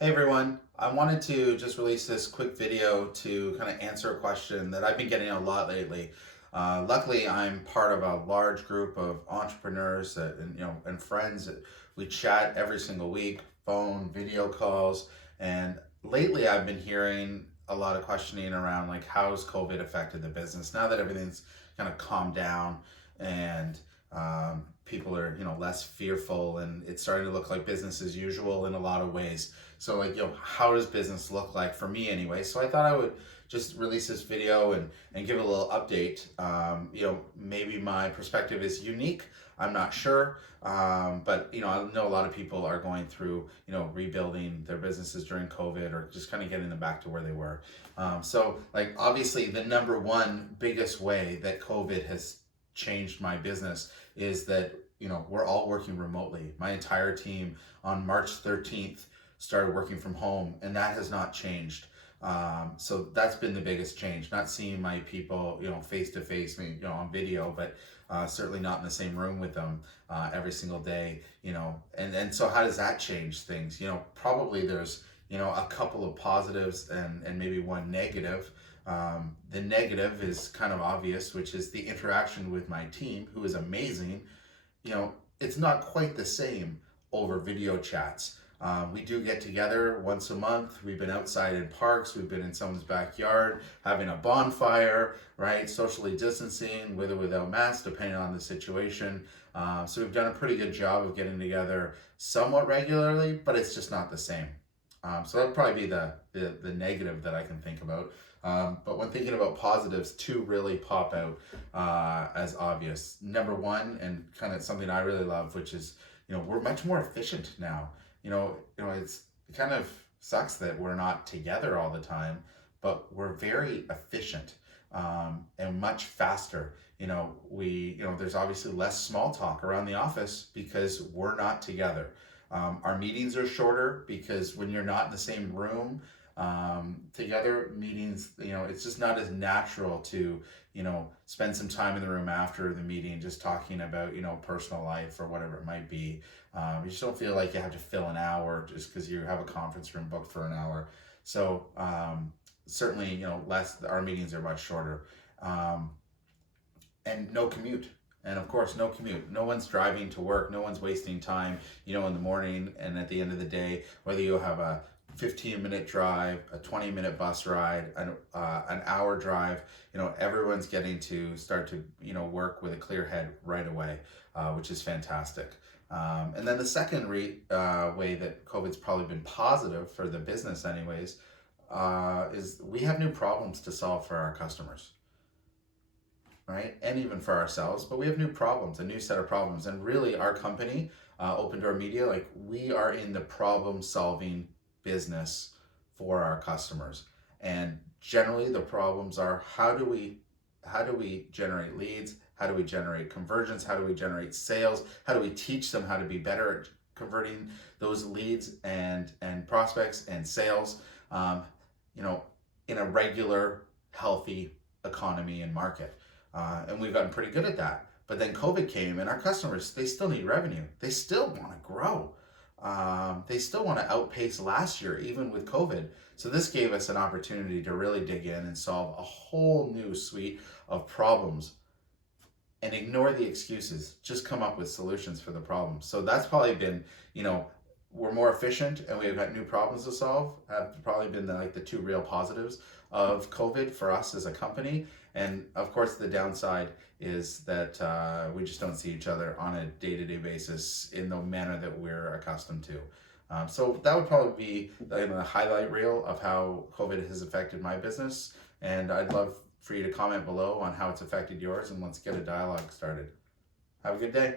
Hey everyone, I wanted to just release this quick video to kind of answer a question that I've been getting a lot lately. Luckily, I'm part of a large group of entrepreneurs and friends that we chat every single week, phone, video calls, and lately I've been hearing a lot of questioning around like how's COVID affected the business now that everything's kind of calmed down and people are less fearful and it's starting to look like business as usual in a lot of ways. So how does business look like for me anyway? So I thought I would just release this video and give a little update. Maybe my perspective is unique. I'm not sure. But I know a lot of people are going through, rebuilding their businesses during COVID or just kind of getting them back to where they were. So like obviously the number one biggest way that COVID has changed my business is that we're all working remotely. My entire team on March 13th started working from home, and that has not changed. So that's been the biggest change. Not seeing my people, face to face, on video, but certainly not in the same room with them every single day. And so how does that change things? Probably there's a couple of positives and maybe one negative. The negative is kind of obvious, which is the interaction with my team, who is amazing. It's not quite the same over video chats. We do get together once a month. We've been outside in parks. We've been in someone's backyard having a bonfire, right? Socially distancing with or without masks, depending on the situation. So we've done a pretty good job of getting together somewhat regularly, but it's just not the same. So that'd probably be the negative that I can think about. But when thinking about positives, two really pop out as obvious. Number one, and kind of something I really love, which is, we're much more efficient now. It kind of sucks that we're not together all the time, but we're very efficient and much faster. There's obviously less small talk around the office because we're not together. Our meetings are shorter because when you're not in the same room together, meetings, it's just not as natural to, spend some time in the room after the meeting just talking about, personal life or whatever it might be. You just don't feel like you have to fill an hour just because you have a conference room booked for an hour. So certainly, our meetings are much shorter. And no commute. And of course, no commute. No one's driving to work. No one's wasting time, in the morning and at the end of the day, whether you have a 15-minute drive, a 20-minute bus ride, an hour drive, everyone's getting to start to, work with a clear head right away, which is fantastic. And then the second way that COVID's probably been positive for the business anyways, is we have new problems to solve for our customers. Right? And even for ourselves, but we have new problems, a new set of problems. And really our company, Open Door Media, like we are in the problem solving business for our customers. And generally the problems are how do we generate leads? How do we generate conversions? How do we generate sales? How do we teach them how to be better at converting those leads and prospects and sales, in a regular, healthy economy and market. And we've gotten pretty good at that. But then COVID came and our customers, they still need revenue. They still want to grow. They still want to outpace last year, even with COVID. So this gave us an opportunity to really dig in and solve a whole new suite of problems and ignore the excuses. Just come up with solutions for the problems. So that's probably been, we're more efficient and we've got new problems to solve, have probably been the two real positives of COVID for us as a company. And of course, the downside is that we just don't see each other on a day-to-day basis in the manner that we're accustomed to. So that would probably be the highlight reel of how COVID has affected my business. And I'd love for you to comment below on how it's affected yours, and let's get a dialogue started. Have a good day.